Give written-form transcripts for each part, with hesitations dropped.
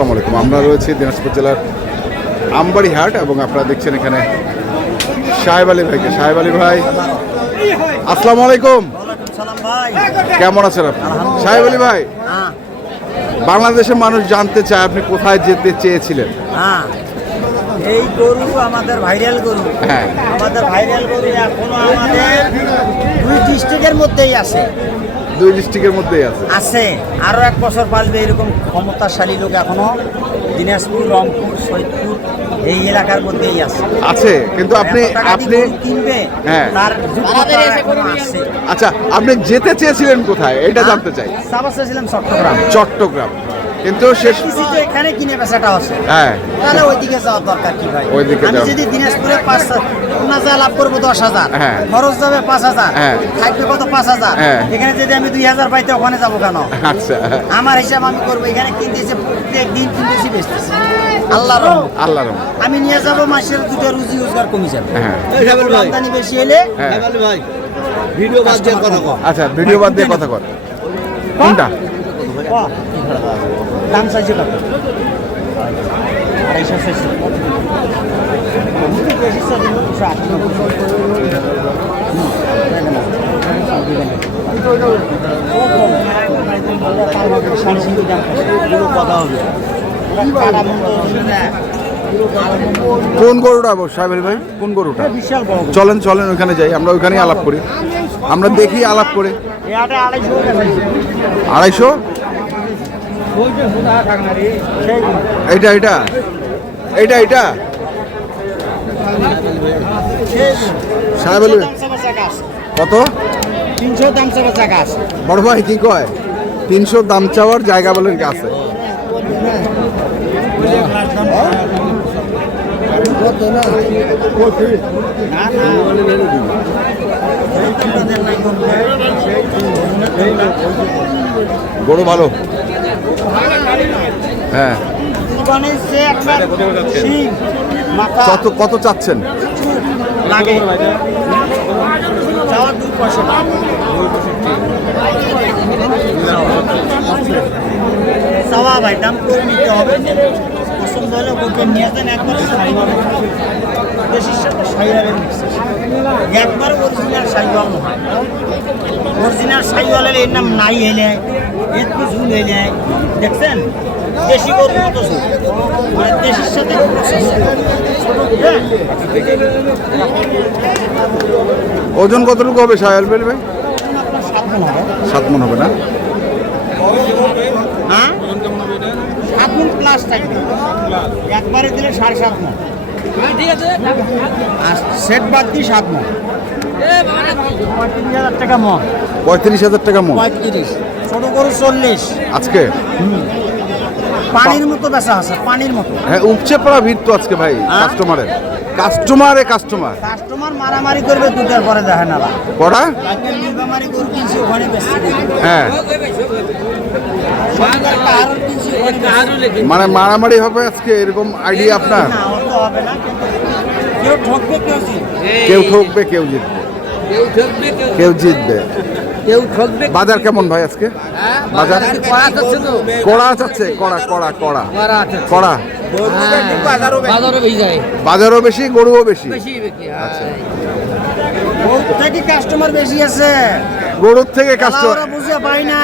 আসসালামু আলাইকুম। আমরা রয়েছি দিনাজপুর জেলার আমবাড়ি হাট এবং আপনারা দেখছেন এখানে সাহেব আলী ভাইকে। সাহেব আলী ভাই আসসালামু আলাইকুম। কেমন আছেন আপনি? সাহেব আলী ভাই, বাংলাদেশের মানুষ জানতে চায় আপনি কোথায় যেতে চেয়েছিলেন? এই গরু আমাদের ভাইরাল গরু। হ্যাঁ, আমাদের ভাইরাল গরু এখনো আমাদের দুই ডিস্ট্রিক্টের মধ্যেই আছে। দুই ডিস্ট্রিক্টের মধ্যেই আছে। আরো এক বছর পালবে এরকম ক্ষমতাশালী লোক এখনো দিনাজপুর, রংপুর, সৈয়দপুর এই এলাকার মধ্যেই আছে। কিন্তু আপনি কিনবে, হ্যাঁ, তার যোগ্যতা এখনো আছে। আচ্ছা, আপনি যেতে চেয়েছিলেন কোথায় এটা জানতে চাই। চেয়েছিলাম চট্টগ্রাম, কিন্তু শেষ এখানে কিনে বেচাটা আছে। হ্যাঁ, তাহলে ওইদিকে যাওয়ার দরকার কি ভাই? ওইদিকে আমি যদি দিনাজপুরে 5,000 লাভ করবো 10,000, হ্যাঁ, খরচ যাবে 5,000, হ্যাঁ, থাকবে কত 5,000। হ্যাঁ, এখানে যদি আমি 2,000 পাইতে ওখানে যাবো কেন? আচ্ছা, আমার হিসাব আমি করবো। এখানে কিনতেছি প্রত্যেক দিন কিনতেছি, বেচতেছি। আল্লাহর আমি নিয়ে যাবো, মাসের দুটো রুজি রোজগার কমে যাবে। আমদানি বেশি হলে ভিডিও বাদ দিয়ে কথা কর। আচ্ছা, ভিডিও বাদ দিয়ে কথা কর। কোনটা দাম চাইছে কত? 250 চাইছে। কোন গরুটা সাহেব আলী ভাই? কোন গরুটা? চলেন ওইখানে যাই, আমরা ওইখানেই আলাপ করি। আমরা দেখি, আলাপ করে 250। এইটা সাহেব আলী কত? 300 দাম চাওয়ার জায়গা আছে। বড় ভাই কি কয়? 300 দাম চাওয়ার জায়গা বলেন কি আছে? গরু ভালো। হ্যাঁ, কত চাচ্ছেন? লাগে চাওয়া ভাই, দাম করে নিতে হবে। পছন্দ হলে ওকে নিয়ে যান। একবার দেশের সাথে সাইওয়ালের মিক্সেস, একবার অরিজিনাল সাইওয়াল নয়। অরিজিনাল সাইওয়ালের এর নাম নাই হইলে, একটু ঝুল হইলে, দেখছেন দেশি গরুর মতো ঝুল, মানে দেশের সাথে ওজন কতটুকু হবে সাহেব আলী ভাই? 7 মণ হবে না? হ্যাঁ, 7 মণ প্লাস থাকবে। একবারে দিলে 7.5 মণ। ঠিক আছে, আর সেট বাদ দিয়ে 7 মণ। 35,000 টাকা মণ। 35,000 টাকা মণ। 35। ছোট গরু 40 আজকে। পানির মতো বেচা আছে, পানির মতো। হ্যাঁ, উপচে পড়া ভিড় তো আজকে ভাই। কাস্টমার মারামারি করবে, দুটার পরে দেখে না পড়া। গরু কিনছি ওখানে বেশি। হ্যাঁ, মানে মারামারি হবে আজকে, এরকম আইডিয়া আপনার? হবে না, কেউ ঠকবে, কেউ জিতবে। বাজার কেমন ভাই আজকে? বাজার কড়া যাচ্ছে, কড়া। বাজারও বেশি, গরুও বেশি। আচ্ছা, কাস্টমার বেশি আছে গরুর থেকে। কাস্টমার বুঝে পাই না,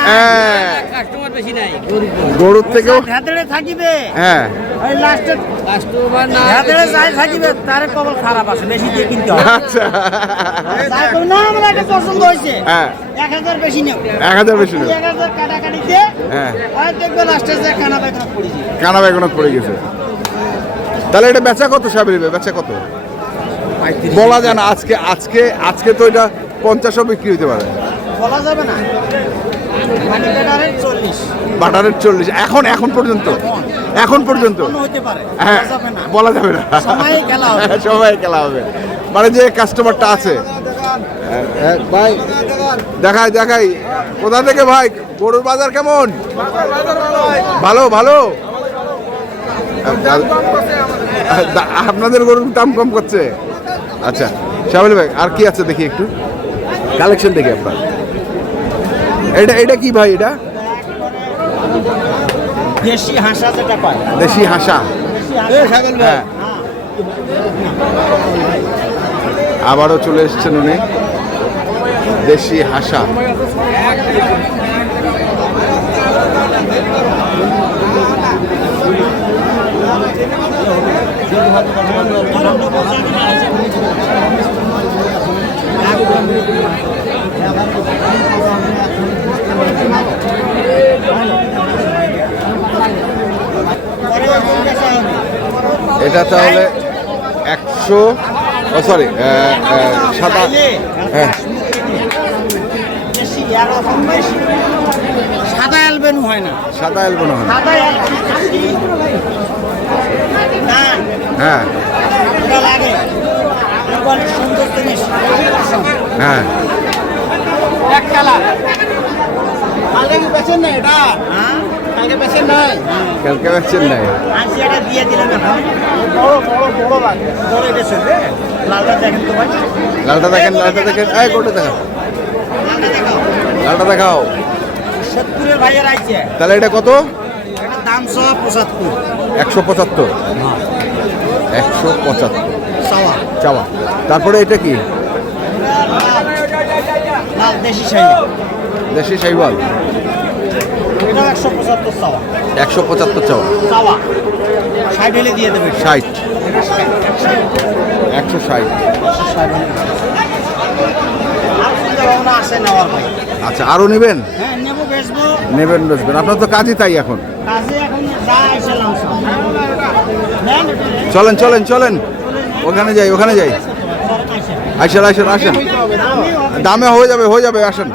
কাস্টমার বেশি নাই। গরুর থেকেও থাকিবে। হ্যাঁ, কাস্টমার না থাকিবে, তার কবল খারাপ আছে, বেশি দিয়ে কিনতে হবে। আচ্ছা, না আমরা এটা পছন্দ হয়েছে। হ্যাঁ, 1000 বেশি নেব। 1000 বেশি নেব। 1000 কাটাকাটিতে হ্যাঁ, আর দেখবে লাস্টে যে কানা বেগুন পড়ে গেছে। তাহলে এটা বেচা কত সাহেব আলী ভাই? বেচা কত বলা যায় না। আজকে তো এটা 50ও বিক্রি হইতে পারে, বলা যাবে না। বাটারের 40 এখন পর্যন্ত হতে পারে, হ্যাঁ, বলা যাবে না। সময় খেলা হবে। মানে যে কাস্টমারটা আছে ভাই, দেখাই কোথা থেকে ভাই? গরুর বাজার কেমন? ভালো। আপনাদের গরুর দাম কম করছে। আচ্ছা শামিল ভাই, আর কি আছে দেখি, একটু কালেকশন দেখি আপনার। এটা কি ভাই? এটা দেশি হাঁসা যেটা পায় দেশি হাসা। হ্যাঁ, আবারও চলে এসেছেন উনি, দেশি হাসা। এটা তাহলে 100, ও সরি, সাদা। হ্যাঁ, সাদা অ্যালবেনু হয় না, সাদা অ্যালবানো হয়। সাদা হ্যাঁ লাগে সুন্দর জিনিস। হ্যাঁ, কালকে বেচছেন নাই? আজকে এটা দিয়ে দিলাম এখন। বড় এটা চলবে। লালটা দেখেন তো ভাই, লালটা দেখেন, লালটা দেখেন, এই কোনটা দেখাও, লালটা দেখাও। লালটা দেখাও। সত্তরের ভাইয়ের আইছে, তাহলে এটা কত? এটা দাম 175 175। 175 চাওয়া। চাওয়া। তারপরে এটা কি? লাল দেশি শাইওয়াল, দেশি শাইওয়াল। এটা 175 চাওয়া। 175 চাওয়া। চাওয়া 60 হলে দিয়ে দেবে। 60, 160। আর চিন্তা ভাবনা আছে নেওয়ার ভাই। আচ্ছা, আরো নেবেন? হ্যাঁ নেবো, বেচবো। নেবেন, বেচবেন। আপনার তো কাজই তাই এখন। কাজে এখন যা আইসালাম নেন। চলেন চলেন চলেন, ওখানে যাই, ওখানে যাই। আসেন আসেন আসেন, দামে হয়ে যাবে, হয়ে যাবে, আসেন।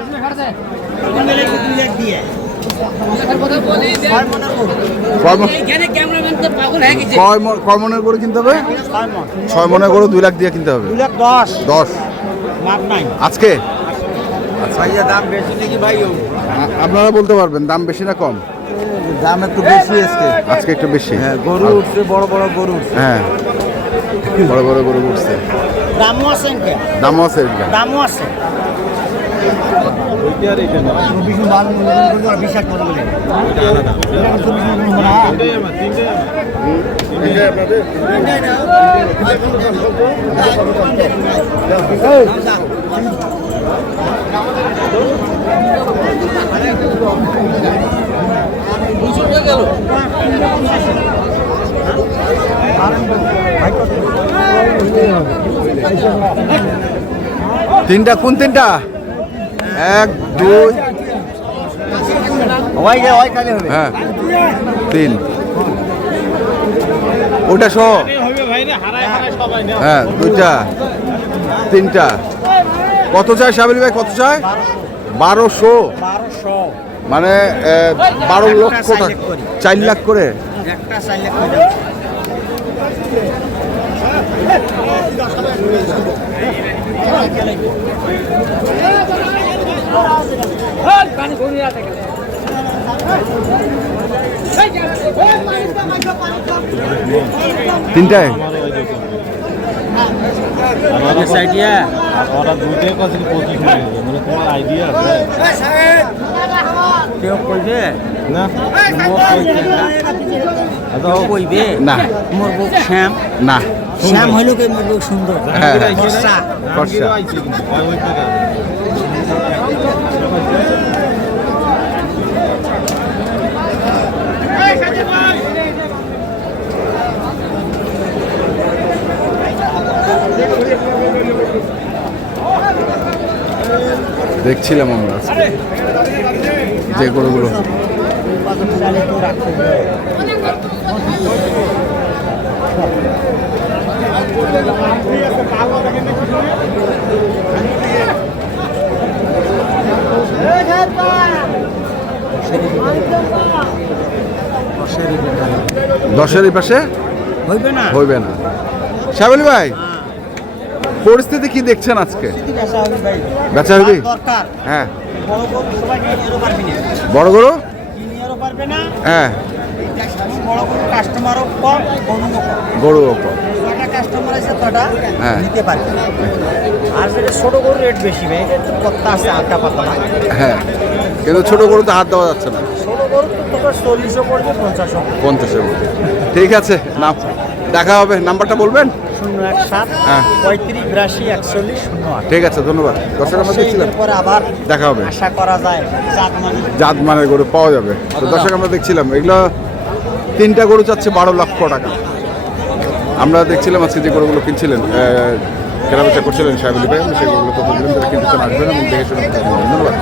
কয় মনের গরু কিনতে হবে? 6 মনের গরু 2 লাখ দিয়ে কিনতে হবে। 10 আজকে? দাম বেশি নাকি ভাই? আপনারা বলতে পারবেন দাম বেশি না কম? দাম একটু বেশি আজকে। আজকে একটু বেশি। হ্যাঁ, গরু উঠছে, বড় বড় গরু উঠছে। হ্যাঁ, বড় বড় গরু উঠছে। দামও আছে, দামও আছে এদিকে। দামও আছে। তিনটা? কোন তিনটা? 1 2, হ্যাঁ 3। ওটা সহ? হ্যাঁ, 2টা 3টা। কত চাই সাবিল ভাই, কত চাই? 1200। মানে 12 লক্ষ টাকা, 4 লাখ করে। একটা 4 লাখ করে। তিনটায়? না মোর বুক শ্যাম, না, শ্যাম হইলো কি মোর বুক সুন্দর। হ্যাঁ, ফর্সা। খরচা। দেখছিলাম আমরা আজকে যে গরুগুলো। দশের পাশে হইবে না, হইবে না। সাবিল ভাই, পরিস্থিতি কি দেখছেন আজকে? বেচা হইবে? দরকার। হ্যাঁ, বড় গরু সবাই কিনেরও পারবে না। বড় গরু? কিনেরও পারবে না। হ্যাঁ, বড় গরু কাস্টমারও কম, গরুও কম। গরুও কম। কটা কাস্টমার আছে কটা হ্যাঁ। নিতে পারবে। আর যেটা ছোট গরু রেট বেশি ভাই, এটা একটু কত্তা আছে, হালকা পাতলা। হ্যাঁ, কিন্তু ছোট গরুতে হাত দেওয়া যাচ্ছে না। ছোট গরু তো 75 40ও পড়বে 50ও 50-এর মধ্যে। ঠিক আছে, না দেখা হবে। নাম্বারটা বলবেন? 017 হ্যাঁ। 35 82 41 08। ঠিক আছে, ধন্যবাদ। দর্শক আমরা দেখছিলাম পরে আবার দেখা হবে। আশা করা যায় জাত মানের গরু পাওয়া যাবে। তো দর্শক আমরা দেখছিলাম এগুলো 3টা গরু চাচ্ছে 12 লক্ষ টাকা। আমরা দেখছিলাম আজকে যে গরুগুলো কিনছিলেন, কেনাবেচা করছিলেন সাহেব আলী ভাই, আমি সেই গরুগুলো তথ্য দিলাম, যারা কিনতে চান আসবেন এবং দেখে শুনে কিনতে পারবেন। ধন্যবাদ।